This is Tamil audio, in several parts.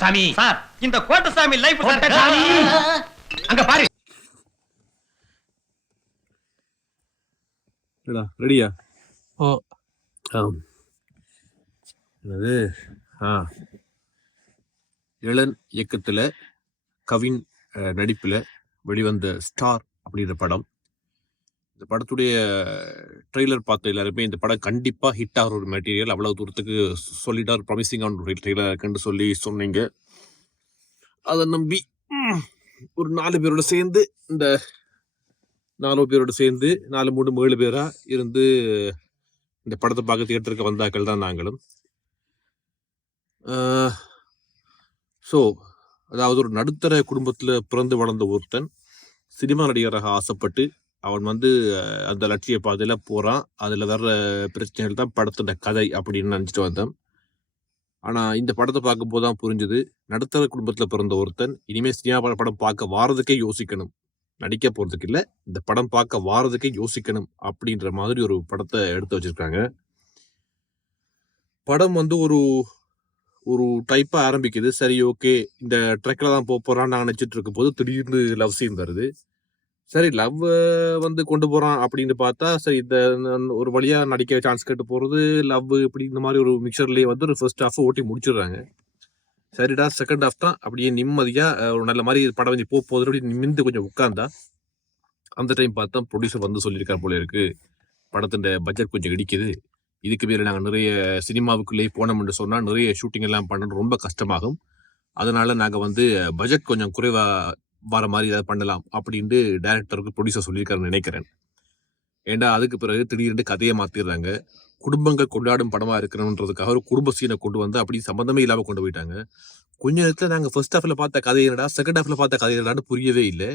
கோட்டசாமி சார் இந்த கோட்டசாமி லைஃப் கோட்டசாமி அங்க பாரு. ரெடியா? ஓ அது இளன் இயக்கத்துல கவின் நடிப்புல வெளிவந்த ஸ்டார் அப்படின்ற படம். இந்த படத்துடைய ட்ரெய்லர் பார்த்த எல்லாருமே இந்த படம் கண்டிப்பா ஹிட் ஆகிற ஒரு மெட்டீரியல், அவ்வளவு தூரத்துக்கு சொல்லிட்டா ஒரு ப்ராமிசிங்கான ஒரு ட்ரெய்லர் இருக்குன்னு சொல்லி சொன்னீங்க. அதை நம்பி ஒரு 4 பேரோட சேர்ந்து இந்த 4 பேரோட சேர்ந்து 4 3 7 பேரா இருந்து இந்த படத்தை பார்க்க தியேட்டருக்கு வந்தாக்கள் தான் நாங்களும். ஸோ அதாவது ஒரு நடுத்தர குடும்பத்தில் பிறந்து வளர்ந்த ஒருத்தன் சினிமா நடிகராக ஆசைப்பட்டு அவன் அந்த லட்சிய பாதையில போறான். அதுல வர்ற பிரச்சனைகள் தான் படத்தோட கதை அப்படின்னு நினைச்சிட்டு வந்தேன். ஆனா இந்த படத்தை பார்க்கும் போதுதான் புரிஞ்சுது, நடுத்தர குடும்பத்துல பிறந்த ஒருத்தன் இனிமே சினிமா படம் பார்க்க வாரதுக்கே யோசிக்கணும், நடிக்க போறதுக்கு இல்ல, இந்த படம் பார்க்க வாரதுக்கே யோசிக்கணும் அப்படின்ற மாதிரி ஒரு படத்தை எடுத்து வச்சிருக்காங்க. படம் ஒரு ஒரு டைப்பா ஆரம்பிக்குது. சரி, ஓகே, இந்த ட்ரெக்ல தான் போறான்னு நான் நினைச்சிட்டு இருக்கும் போது திடீர்னு லவ் சீன் வருது. சரி, லவ் கொண்டு போறான் அப்படின்னு பார்த்தா, சரி இந்த ஒரு வழியா நடிக்க சான்ஸ் கேட்டு போறது லவ் இப்படி இந்த மாதிரி ஒரு மிக்சர்லயே ஒரு ஃபர்ஸ்ட் ஹாஃப் ஓட்டி முடிச்சிடுறாங்க. சரிடா, செகண்ட் ஹாஃப் தான் அப்படியே நிம்மதியா ஒரு நல்ல மாதிரி படம் போகுது அப்படி நிமிந்து கொஞ்சம் உட்கார்ந்தா அந்த டைம் பார்த்தா ப்ரொடியூசர் சொல்லியிருக்காரு போல இருக்கு, படத்தின் பட்ஜெட் கொஞ்சம் இடிக்குது, இதுக்கு மேல நாங்கள் நிறைய சினிமாவுக்குள்ளேயே போனோம்னு சொன்னா நிறைய ஷூட்டிங் எல்லாம் பண்ணணும், ரொம்ப கஷ்டமாகும், அதனால நாங்க பட்ஜெட் கொஞ்சம் குறைவா வர மாதிரி ஏதாவது பண்ணலாம் அப்படின்ட்டு டைரக்டருக்கு ப்ரொடியூசர் சொல்லியிருக்காருன்னு நினைக்கிறேன். ஏண்டா அதுக்கு பிறகு திடீர்னு கதையை மாத்திடுறாங்க. குடும்பங்கள் கொண்டாடும் படமா இருக்கணும்ன்றதுக்காக ஒரு குடும்ப சீனை கொண்டு அப்படி சம்பந்தமே இல்லாம கொண்டு போயிட்டாங்க. கொஞ்ச நேரத்துல நாங்க ஃபர்ஸ்ட் ஹாஃப்ல பார்த்த கதை என்னடா, செகண்ட் ஹாஃப்ல பார்த்த கதை என்னடான்னு புரியவே இல்லை.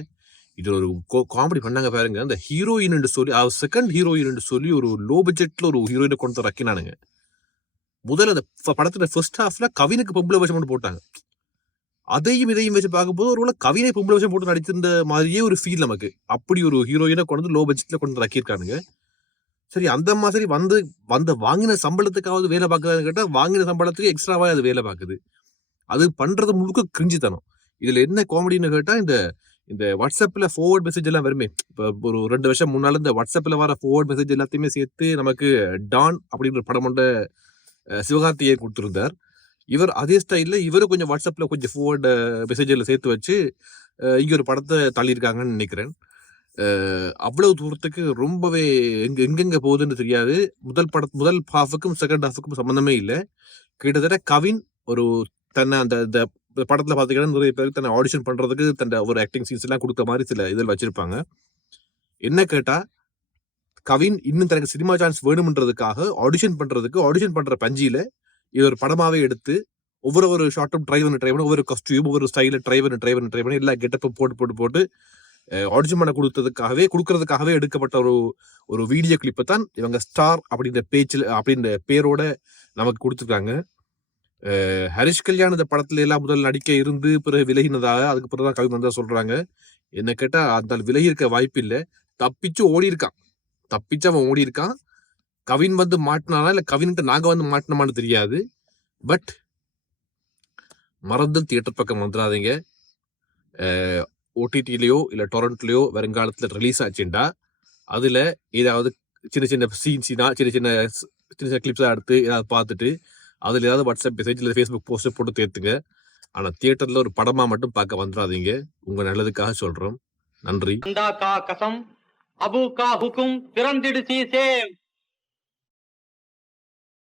இது ஒரு காமெடி பண்ணாங்க பாருங்க. அந்த ஹீரோயின் சொல்லி செகண்ட் ஹீரோயின் சொல்லி ஒரு லோ பட்ஜெட்ல ஒரு ஹீரோயினை கொண்டு ரக்கினானுங்க. முதல்ல அந்த படத்துல ஃபர்ஸ்ட் ஹாஃப்ல கவினுக்கு பொம்பளை வேஷம் மட்டும் போட்டாங்க. அதையும் இதையும் வச்சு பார்க்கும்போது ஒரு கவினை பொம்பளை வேஷம் போட்டு நடிச்சிருந்த மாதிரியே ஒரு ஃபீல் நமக்கு. அப்படி ஒரு ஹீரோயினை கொண்டு லோ பட்ஜெட்ல கொண்டு ரக்கியிருக்கானுங்க. சரி, அந்த மாதிரி வாங்கின சம்பளத்துக்காவது வேலை பார்க்குறான்னு கேட்டா வாங்கின சம்பளத்துக்கு எக்ஸ்ட்ராவா அது வேலை பார்க்குது. அது பண்றது முழுக்க கிரிஞ்சித்தனம். இதுல என்ன காமெடின்னு கேட்டா, இந்த வாட்ஸ்அப்ல ஃபார்வர்ட் மெசேஜ் எல்லாம் வருமே, இப்போ ஒரு 2 வருஷம் முன்னால இந்த வாட்ஸ்அப்ல வர ஃபார்வர்ட் மெசேஜ் எல்லாத்தையுமே சேர்த்து நமக்கு டான் அப்படின்ற படம் கொண்ட சிவகார்த்தியை கொடுத்திருந்தார். இவர் அதே ஸ்டைல்ல இவரு கொஞ்சம் வாட்ஸ்அப்ல கொஞ்சம் ஃபார்வர்டு மெசேஜ்ல சேர்த்து வச்சு இங்க ஒரு படத்தை தள்ளியிருக்காங்கன்னு நினைக்கிறேன். அவ்வளவு தூரத்துக்கு ரொம்பவே எங்கெங்க போகுதுன்னு தெரியாது. முதல் ஹாஃபுக்கும் செகண்ட் ஹாஃபுக்கும் சம்பந்தமே இல்லை. கிட்டத்தட்ட கவின் தன்னை அந்த படத்துல பாத்தீங்கன்னா நிறைய பேருக்கு தன்னை ஆடிஷன் பண்றதுக்கு தன்னை ஒரு ஆக்டிங் சீன்ஸ் எல்லாம் கொடுத்த மாதிரி சில இதில் வச்சிருப்பாங்க. என்ன கேட்டா, கவின் இன்னும் தனக்கு சினிமா சான்ஸ் வேணும்ன்றதுக்காக ஆடிஷன் பண்ற பஞ்சியில இது ஒரு படமாவே எடுத்து ஒவ்வொரு ஷார்ட்டும் ட்ரை பண்ணி ஒவ்வொரு காஸ்டியூம் ஒவ்வொரு ஸ்டைல ட்ரை பண்ணி எல்லா கெட்டப்பும் போட்டு ஆடிஷன் பண்ண கொடுக்கறதுக்காகவே எடுக்கப்பட்ட ஒரு வீடியோ கிளிப்பை தான் இவங்க ஸ்டார் அப்படின்ற பேரோட நமக்கு கொடுத்துருக்காங்க. ஹரிஷ் கல்யாண் இந்த படத்துல எல்லாம் முதல் நடிக்க இருந்து பிறகு விலகினதாக அதுக்கு பிறகுதான் கவின் வந்தா சொல்றாங்க. என்ன கேட்டா அந்த விலகி இருக்க வாய்ப்பு இல்லை, தப்பிச்சு ஓடி இருக்கான். கவின் மாட்டினானா இல்ல கவின்கிட்ட நாங்க மாட்டினோமான்னு தெரியாது. பட் மறந்து தியேட்டர் பக்கம் வந்துடாதீங்க. ஓடிடிலயோ இல்ல டொரண்ட்லயோ வருங்காலத்துல ரிலீஸ் ஆச்சுண்டா அதுல ஏதாவது சின்ன சின்ன கிளிப்ஸா எடுத்து ஏதாவது பார்த்துட்டு அதுல ஏதாவது வாட்ஸ்அப் மெசேஜ் இல்ல ஃபேஸ்புக் போஸ்ட் போட்டு தேர்த்துங்க. ஆனா தியேட்டர்ல ஒரு படமா மட்டும் பார்க்க வந்துடாதீங்க. உங்க நல்லதுக்காக சொல்றோம். நன்றி. அபு கா ஹுக்கும் திறந்திடு சீசே.